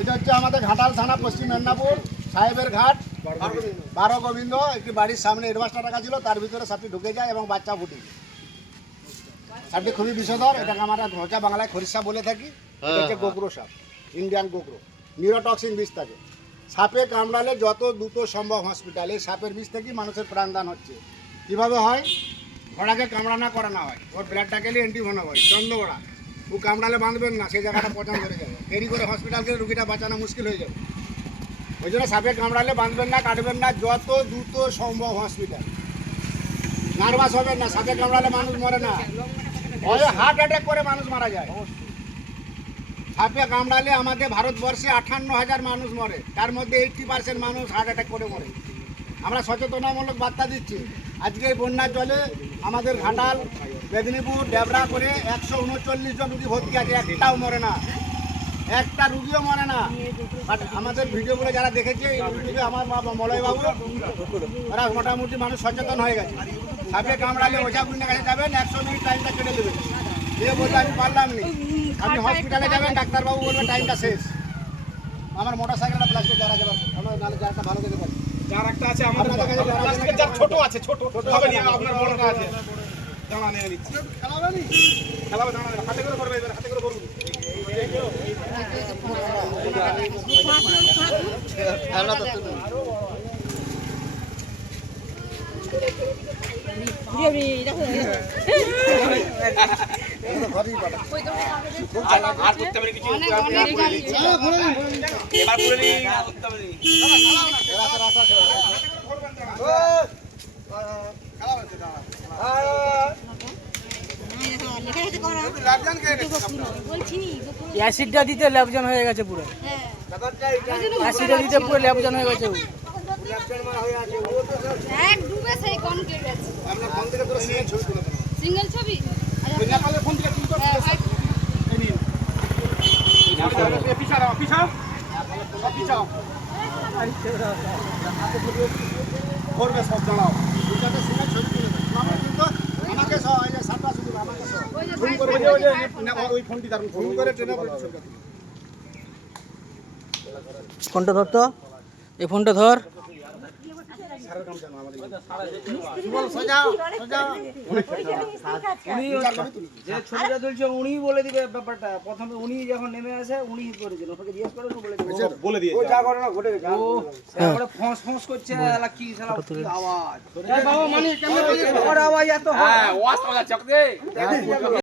এটা হচ্ছে আমাদের ঘাটাল থানা পশ্চিম মেদিনীপুর সাহেবের ঘাট বারো গোবিন্দ একটি বাড়ির সামনে এডভাস্টার রাখা ছিল তার ভিতরে সাপটি ঢুকে যায় এবং বাচ্চা ফুটে। সাপটি খুবই বিষধর এটাকে আমরা ধোঁচা বাংলায় খরিষা বলে থাকি এটা হচ্ছে গোগ্রো সাপ ইন্ডিয়ান গোগ্রো নিউরোটক্সিন বিষ থাকে। সাপে কামড়ালে যত দ্রুত সম্ভব হসপিটালে সাপের বিষ থেকে মানুষের প্রাণদান হচ্ছে। কীভাবে হয়? ঘোড়াকে কামড়ানা করানো হয় ওর ব্লাডটা গেলে অ্যান্টিভেনম হয় চন্দ্রগোড়া ও কামড়ালে বাঁধবেন না, সেই জায়গাটা পচন ধরে যাবে। দেরি করে হসপিটাল গেলে রুগীটা বাঁচানো মুশকিল হয়ে যাবে। ওই জন্য সাপে কামড়ালে বাঁধবেন না, কাটবেন না, যত দ্রুত সম্ভব হসপিটাল নার্ভাস হবেন না, সাপে কামড়ালে মানুষ মরে না। হয় হার্ট অ্যাটাক করে মানুষ মারা যায়। সাপে কামড়ালে আমাদের ভারতবর্ষে আটান্ন হাজার মানুষ মরে, তার মধ্যে এইটটি পার্সেন্ট মানুষ হার্ট অ্যাটাক করে মরে। আমরা সচেতনামূলক বার্তা দিচ্ছি। আজকে এই বন্যার জলে আমাদের ঘাটাল, মেদিনীপুর, ডেবরা করে একশো উনচল্লিশ জন রুগী ভর্তি আছে। একটাও মরে না। একটা রুগীও মরে না। বাট আমাদের ভিডিওগুলো যারা দেখেছে ইউটিউবে আমার বাবা মলয়বাবু, ওরা মোটামুটি মানুষ সচেতন হয়ে গেছে। সাপে কামড়ালে ওঝা গুন্ডের কাছে যাবেন, একশো মিনিট টাইমটা কেটে দেবেন দিয়ে বলবে আমি পারলাম নি। আপনি হসপিটালে যাবেন, ডাক্তারবাবু বলবেন টাইমটা শেষ। আমার মোটর সাইকেলটা প্লাস্টিক যারা যাবে আমরা নাহলে যারটা ভালো যেতে পারি। যার একটা আছে আমাদের আপনার কাছে যারা প্লাস্টিকের যার ছোট আছে ছোট হবে না আপনার বড়টা আছে। দাঁড়া নিয়ে নিচ্ছি। খেলাবে দাঁড়া হাতে করে করবে এবার হাতে করে করুন এবার করে নি করতে হবে না অ্যাসিডটা দিতে ল্যাবজন হয়ে গেছে পুরো অ্যাসিডটা দিতে পুরো ল্যাবজন হয়ে গেছে সিঙ্গেল হ্যাঁ, হয়। পিছাও পিছাও পিছাও করবে সব দাঁড়াও ছবি তুলে দেবেন আমার কিন্তু আমাকে সহ এই যে সাতটা শুধু আমাকে সহ ওই যে ফোন ভাই- করে ওই যে না, ওই ফোনটি ধর তো। এই ফোনটা ধর। উনি বলে দিবে ব্যাপারটা প্রথমে উনি যখন নেমে আসে উনি করেছেন ওকে জিজ্ঞেস করে বলে দিবে ও যা ঘটনা ঘটে গেছে ও তারপরে ফোঁস ফোঁস করছে এলা কি শালা আওয়াজ বাবা মানে কেমন আওয়াজ এত হয় হ্যাঁ ওয়াশ পাওয়া যাচ্ছে